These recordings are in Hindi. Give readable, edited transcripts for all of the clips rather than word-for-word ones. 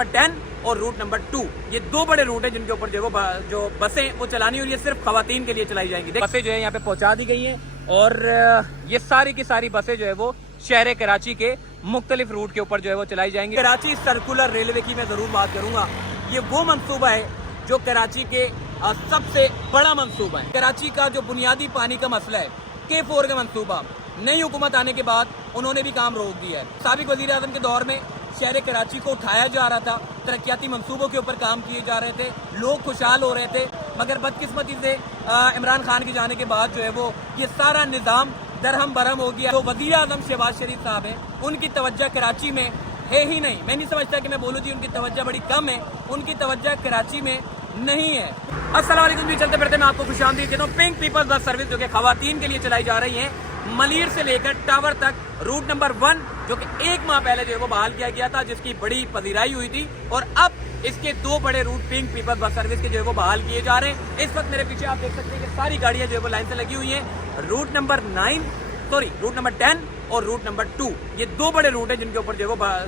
नंबर 10 और रूट नंबर 2, ये दो बड़े रूट हैं जिनके ऊपर जो बसें वो चलानी और ये सिर्फ खवातीन के लिए चलाई जाएंगी। बसें जो है यहाँ पे पहुंचा दी गई हैं और ये सारी की सारी बसें जो है वो शहर कराची के मुख्तलिफ रूट के ऊपर जो है वो चलाई जाएंगी। कराची सर्कुलर रेलवे की मैं जरूर बात करूंगा। ये वो मंसूबा है जो कराची के सबसे बड़ा मंसूबा है। कराची का जो बुनियादी पानी का मसला है, K4 का मंसूबा, नई हुकूमत आने के बाद उन्होंने भी काम रोक दिया है। साबिक वजीर आज़म के दौर में शहर कराची को उठाया जा रहा था, तरक्याती मंसूबों के ऊपर काम किए जा रहे थे, लोग खुशहाल हो रहे थे, मगर बदकिस्मती से इमरान खान के जाने के बाद जो है वो ये सारा निज़ाम दरहम बरहम हो गया। जो वजीर आज़म शहबाज शरीफ साहब हैं, उनकी तवज्जो कराची में है ही नहीं। मैं नहीं समझता कि मैं बोलूँ जी उनकी तवज्जो बड़ी कम है, उनकी तवज्जो कराची में नहीं है। अस्सलाम वालेकुम जी, चलते फिरते मैं आपको खुशामदीद देता हूँ। पिंक पीपल्स बस सर्विस जो कि खवातीन के लिए चलाई जा रही है, मलीर से लेकर टावर तक, रूट नंबर 1 जो कि 1 माह पहले जो है वो बहाल किया गया था, जिसकी बड़ी पजीराई हुई थी, और अब इसके 2 बड़े route pink peoples bus service के जो है वो बहाल किए जा रहे हैं। इस वक्त मेरे पीछे आप देख सकते हैं कि सारी गाड़ियां जो है वो लाइन से लगी हुई हैं। रूट नंबर 10 और रूट नंबर 2, ये 2 बड़े रूट हैं जिनके ऊपर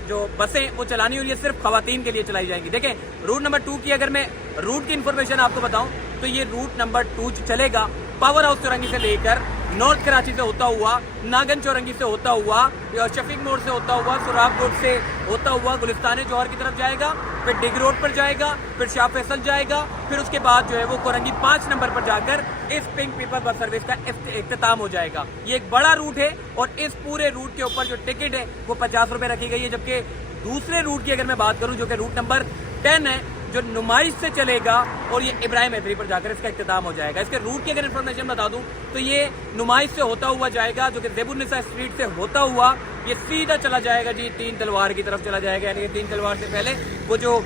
जो बसें वो चलानी और ये सिर्फ खवातीन के लिए चलाई जाएंगी। देखें, रूट नंबर 2 की अगर मैं रूट की इन्फॉर्मेशन आपको बताऊं तो ये रूट नंबर 2 चलेगा पावर हाउस चौरंगी से लेकर नॉर्थ कराची से होता हुआ, नागन चौरंगी से होता हुआ, शफीक मोड़ से होता हुआ, सुराब रोड से होता हुआ गुलिस्तान जौहर की तरफ जाएगा, फिर डिग रोड पर जाएगा, फिर शाह फैसल जाएगा, फिर उसके बाद जो है वो कोरंगी 5 नंबर पर जाकर इस पिंक पीपल बस सर्विस का इख्तिताम हो जाएगा। ये एक बड़ा रूट है और इस पूरे रूट के ऊपर जो टिकट है वो 50 रुपए रखी गई है। जबकि दूसरे रूट की अगर मैं बात करूं जो कि रूट नंबर 10 है, जो नुमाइश से चलेगा और ये इब्राहिम हैदरी पर जाकर इसका इख्तिताम हो जाएगा। इसके रूट की अगर इन्फॉर्मेशन बता दूं तो ये नुमाइश से होता हुआ जाएगा, जो कि ज़ेबुन्निसा स्ट्रीट से होता हुआ ये सीधा चला जाएगा जी 3 तलवार की तरफ चला जाएगा। यानी 3 तलवार से पहले वो जो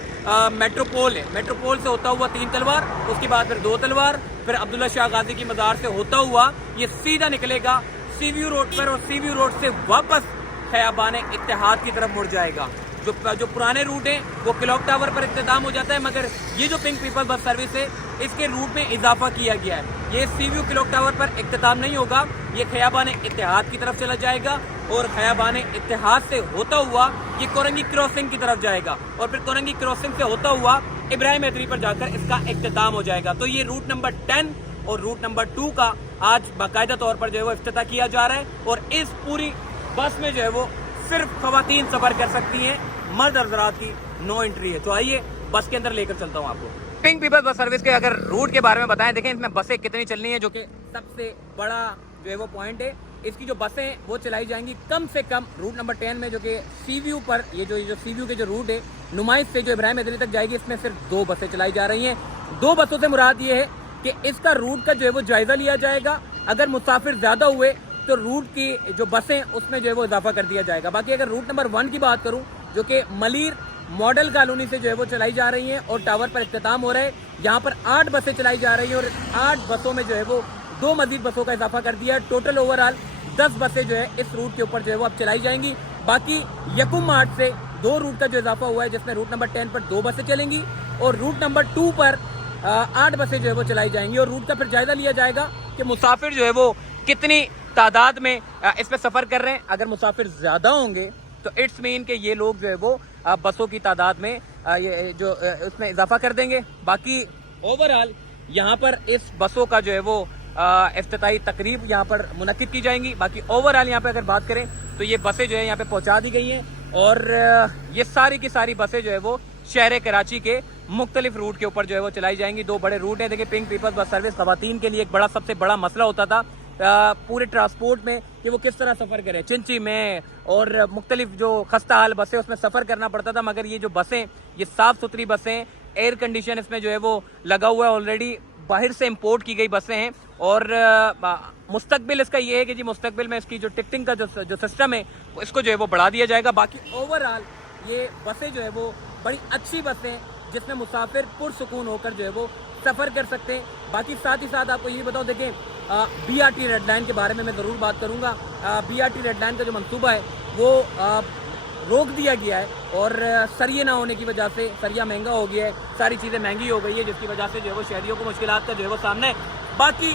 मेट्रोपोल है, मेट्रोपोल से होता हुआ 3 तलवार, उसके बाद फिर 2 तलवार, फिर अब्दुल्ला शाह गाजी की मज़ार से होता हुआ ये सीधा निकलेगा सीव्यू रोड पर और सीव्यू रोड से वापस खयाबान इत्तेहाद की तरफ मुड़ जाएगा। जो पुराने रूट हैं वो क्लॉक टावर पर इख्तिताम हो जाता है, मगर ये जो पिंक पीपल बस सर्विस है इसके रूट में इजाफा किया गया है। ये सीव्यू क्लॉक टावर पर इख्तिताम नहीं होगा, ये खयाबान इत्तेहाद की तरफ चला जाएगा और खयाबान इत्तेहाद से होता हुआ ये कोरंगी क्रॉसिंग की तरफ जाएगा और फिर कोरंगी क्रॉसिंग से होता हुआ इब्राहिम हैदरी पर जाकर इसका इख्तिताम हो जाएगा। तो ये रूट नंबर 10 और रूट नंबर 2 का आज बाकायदा तौर पर जो है वो इफ्तिताह किया जा रहा है और इस पूरी बस में जो है वो सिर्फ खवातीन सफर कर सकती हैं, मर्द हज़रात की नो एंट्री है। तो आइए बस के अंदर लेकर चलता हूँ आपको। पिंक पीपल बस सर्विस के अगर रूट के बारे में बताएं, देखें इसमें बसें कितनी चलनी है, जो कि सबसे बड़ा जो है वो पॉइंट है। इसकी जो बसें वो चलाई जाएंगी कम से कम रूट नंबर 10 में, जो कि सीव्यू पर ये जो सीव्यू के जो रूट है नुमाइश से जो इब्राहिम हैदरी तक जाएगी, इसमें सिर्फ 2 बसें चलाई जा रही हैं। 2 बसों से मुराद ये है कि इसका रूट का जो है वो जायजा लिया जाएगा। अगर मुसाफिर ज्यादा हुए तो रूट की जो बसें उसमें जो है वो इजाफा कर दिया जाएगा। बाकी अगर रूट नंबर 1 की बात करूं जो कि मलीर मॉडल कॉलोनी से जो है वो चलाई जा रही हैं और टावर पर इख्तिताम हो रहा है, यहाँ पर 8 बसें चलाई जा रही हैं और 8 बसों में जो है वो 2 मजीद बसों का इजाफा कर दिया है। टोटल ओवरऑल 10 बसें जो है इस रूट के ऊपर जो है वो अब चलाई जाएंगी। बाकी यकुम मार्च से 2 रूट का जो इजाफा हुआ है, जिसमें रूट नंबर 10 पर 2 बसें चलेंगी और रूट नंबर 2 पर 8 बसें जो है वो चलाई जाएंगी और रूट का फिर जायजा लिया जाएगा कि मुसाफिर जो है वो कितनी तादाद में इस पे सफर कर रहे हैं। अगर मुसाफिर ज्यादा होंगे तो इट्स मीन कि ये लोग जो है वो बसों की तादाद में ये जो उसमें इजाफा कर देंगे। बाकी ओवरऑल यहाँ पर इस बसों का जो है वो इफ्तिताही तकरीब यहाँ पर मुनक्किद की जाएंगी। बाकी ओवरऑल यहाँ पे अगर बात करें तो ये बसें जो है यहाँ पे पहुँचा दी गई हैं और ये सारी की सारी बसें जो है वो शहर कराची के मुख्तलिफ रूट के ऊपर जो है वो चलाई जाएंगी। 2 बड़े रूट हैं। देखिए, पिंक पीपल्स बस सर्विस खवातीन के लिए एक सबसे बड़ा मसला होता था पूरे ट्रांसपोर्ट में कि वो किस तरह सफ़र करें। चिंची में और मुख्तलिफ जो खस्ता हाल बसें उसमें सफ़र करना पड़ता था, मगर ये जो बसें ये साफ़ सुथरी बसें, एयर कंडीशन इसमें जो है वो लगा हुआ है, ऑलरेडी बाहर से इंपोर्ट की गई बसें हैं और मुस्तकबिल इसका ये है कि जी मुस्तकबिल में इसकी जो टिकटिंग का जो सिस्टम है इसको जो है वो बढ़ा दिया जाएगा। बाकी ओवरऑल ये बसें जो है वो बड़ी अच्छी बसें जिसमें मुसाफिर पुरसुकून होकर जो है वो सफ़र कर सकते हैं। बाकी साथ ही साथ आपको ये बताओ, देखें BRT रेड लाइन के बारे में मैं ज़रूर बात करूँगा। BRT रेड लाइन का जो मंसूबा है वो रोक दिया गया है और सरिये ना होने की वजह से सरिया महंगा हो गया है, सारी चीज़ें महंगी हो गई है, जिसकी वजह से जो है वो शहरियों को मुश्किलात का जो है वो सामना है। बाकी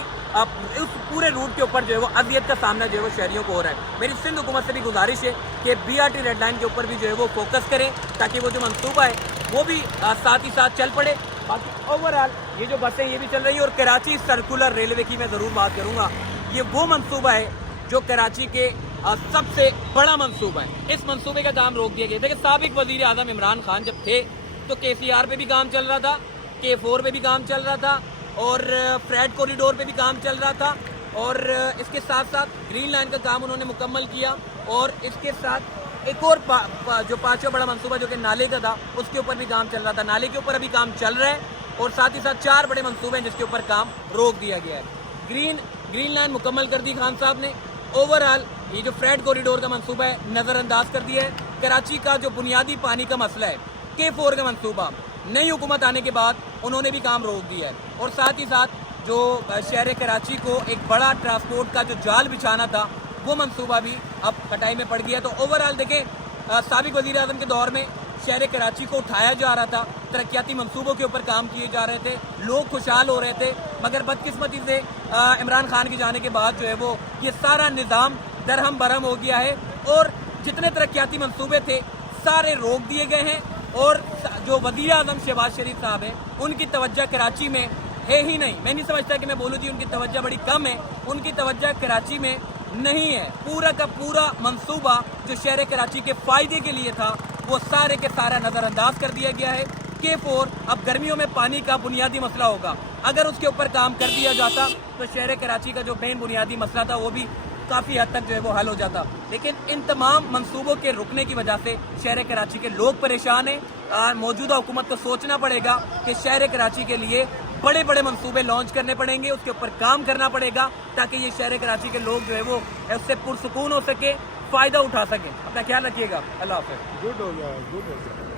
उस पूरे रूट के ऊपर जो है वो अजियत का सामना जो है वो शहरियों को हो रहा है। मेरी सिंध हुकूमत से भी गुजारिश है कि BRT रेड लाइन के ऊपर भी जो है वो फोकस करें ताकि वो जो मंसूबा है वो भी साथ ही साथ चल पड़े। बाकी ओवरऑल ये जो बसें ये भी चल रही है। और कराची सर्कुलर रेलवे की मैं ज़रूर बात करूँगा, ये वो मंसूबा है जो कराची के सबसे बड़ा मंसूबा है। इस मंसूबे का काम रोक दिया गया। देखिए, साबिक वजीर आज़म इमरान खान जब थे तो KCR पे भी काम चल रहा था, K4 पे भी काम चल रहा था, और फ्रेड कॉरिडोर पे भी काम चल रहा था, और इसके साथ साथ ग्रीन लाइन का काम उन्होंने मुकम्मल किया। और इसके साथ एक और जो पांचवा बड़ा मंसूबा जो कि नाले का था, उसके ऊपर भी काम चल रहा था। नाले के ऊपर अभी काम चल रहा है, और साथ ही साथ 4 बड़े मंसूबे हैं जिसके ऊपर काम रोक दिया गया है। ग्रीन लाइन मुकम्मल कर दी खान साहब ने। ओवरऑल ये जो फ्रेड कॉरिडोर का मंसूबा है नज़रअंदाज कर दिया है। कराची का जो बुनियादी पानी का मसला है, K4 का मंसूबा नई हुकूमत आने के बाद उन्होंने भी काम रोक दिया है। और साथ ही साथ जो शहर कराची को एक बड़ा ट्रांसपोर्ट का जो जाल बिछाना था, वो मंसूबा भी अब कटाई में पड़ गया। तो ओवरऑल देखें, साबिक वज़ीर आज़म के दौर में शहर कराची को उठाया जा रहा था, तरक्याती मंसूबों के ऊपर काम किए जा रहे थे, लोग खुशहाल हो रहे थे। मगर बदकिस्मती से इमरान खान के जाने के बाद जो है वो ये सारा निज़ाम दरहम बरहम हो गया है, और जितने तरक्याती मंसूबे थे सारे रोक दिए गए हैं। और जो वज़ीर आज़म शहबाज शरीफ साहब हैं, उनकी तवज्जो कराची में है ही नहीं। मैं नहीं समझता कि मैं बोलूँ जी उनकी तवज्जो बड़ी कम है, उनकी तवज्जो कराची में नहीं है। पूरा का पूरा मंसूबा जो शहर कराची के फ़ायदे के लिए था, वो सारे के सारा नज़रअंदाज कर दिया गया है। K4 अब गर्मियों में पानी का बुनियादी मसला होगा, अगर उसके ऊपर काम कर दिया जाता तो शहर कराची का जो मेन बुनियादी मसला था वो भी काफ़ी हद तक जो है वो हल हो जाता। लेकिन इन तमाम मंसूबों के रुकने की वजह से शहर कराची के लोग परेशान हैं। मौजूदा हुकूमत को सोचना पड़ेगा कि शहर कराची के लिए बड़े बड़े मंसूबे लॉन्च करने पड़ेंगे, उसके ऊपर काम करना पड़ेगा, ताकि ये शहर कराची के लोग जो है वो उससे पुरसुकून हो सके, फ़ायदा उठा सकें। अपना ख्याल रखिएगा। अल्लाह हाफ़िज़। गुड हो गया, गुड हो गया।